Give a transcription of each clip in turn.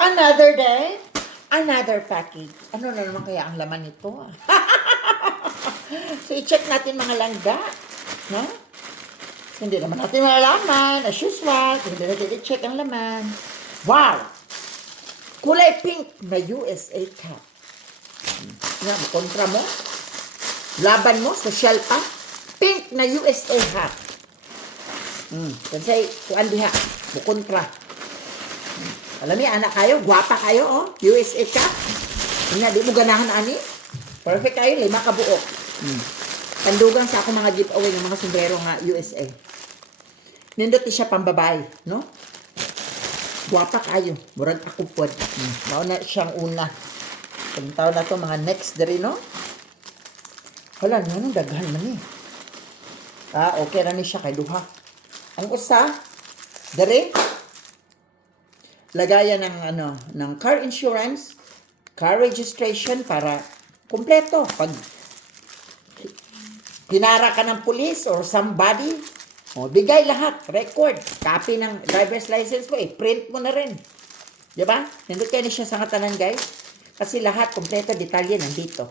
Another day, another package. Ano na naman kaya ang laman nito? So, i-check natin mga langga. No? So, hindi naman natin malalaman. As usual, hindi natin i-check ang laman. Wow! Kulay pink na USA cap. Nga, kontra mo. Laban mo, social pa. Pink na USA hat. Kasi, kuan diha, bukontra. Alam niya, anak kayo, gwapa kayo, oh. USA cap. Nga, di mo ganahan, ani. Perfect kayo, 5 ka buok. Tandugan sa ako mga giveaway ng mga sombrero nga USA. Nindot siya pambabae, no? Gwapa kayo. Murag ako po. Mauna siyang una. Kung taon na to, mga next diri, no? Hala, nang daghan man eh. Okay na ni siya kay duha. Ang usa, diri, lagayan ng ng car insurance, car registration para kumpleto. Pag hinara ka ng police or somebody, bigay lahat, record, copy ng driver's license mo, print mo na rin. Diba? Nandito kayo na siya sa katanan, guys. Kasi lahat, kumpleto, detalye nandito.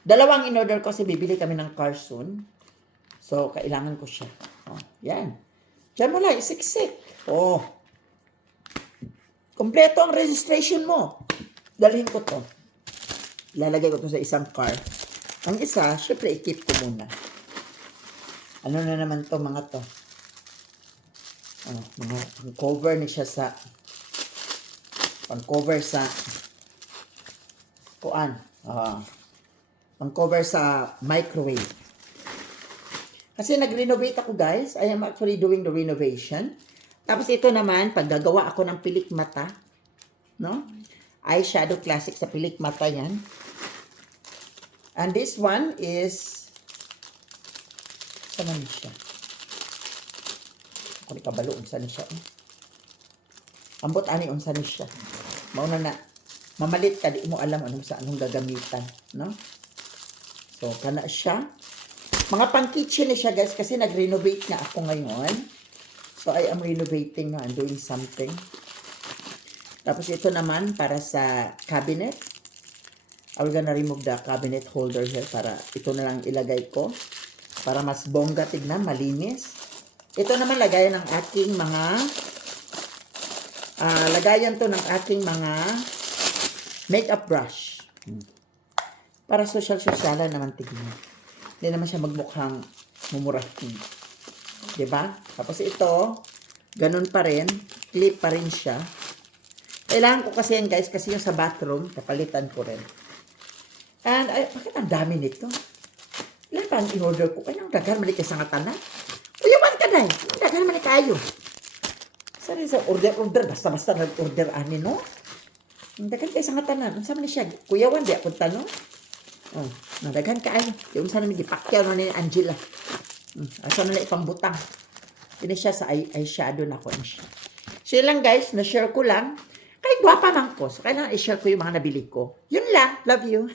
Dalawang in-order ko kasi bibili kami ng car soon. So, kailangan ko siya. Yan. Diyan mo lang, isiksik. Kumpleto ang registration mo. Dalhin ko to. Lalagay ko to sa isang car. Ang isa, syempre, i-keep ko muna. Ano na naman to, mga to? Mga pang-cover ni siya sa pang-cover sa kuan. Pang-cover sa microwave. Kasi nag-renovate ako, guys. I am actually doing the renovation. Tapos ito naman, pag gagawa ako ng pilik mata, no? Eyeshadow classic sa pilik mata yan. And this one is, saan na siya? Ako ni kabalo, unsa ni siya. Ambot ani, unsa ni siya. Mauna na, mamalit ka, di mo alam anong gagamitan. No? So, kana siya. Mga pang-kitchen na siya, guys, kasi nag-renovate na ako ngayon. So, I am renovating na. I'm doing something. Tapos ito naman, para sa cabinet. I'm gonna remove the cabinet holder here para ito na lang ilagay ko. Para mas bongga tignan, malinis. Ito naman lagayan ng aking mga lagayan to ng aking mga makeup brush. Para social-socialan naman tignan. Hindi naman siya magmukhang mumurahin. Diba? Tapos ito, ganun pa rin. Clip pa rin siya. Kailangan ko kasi yan, guys, kasi yung sa bathroom, kapalitan ko rin. And, bakit ang dami nito? Ilan pa ang in-order ko? Ay, nang daghan mali ka sa ngatanan. Kuyawan ka na eh. Daghan mali kayo. Saan sa order? Basta-basta nag-order ani, no? Ang daghan kayo sa ngatanan. Ang saan siya? Kuyawan, di ako tanong. Nagdaghan kayo. Yung saan namin ipakyaw na ni Angela. Saan na ipambutang. Ini siya sa eyeshadow na ko na siya. So, yun lang, guys. Na-share ko lang. Kahit gwapa man ko. So, kailangan i-share ko yung mga nabili ko. Yun lang. Love you.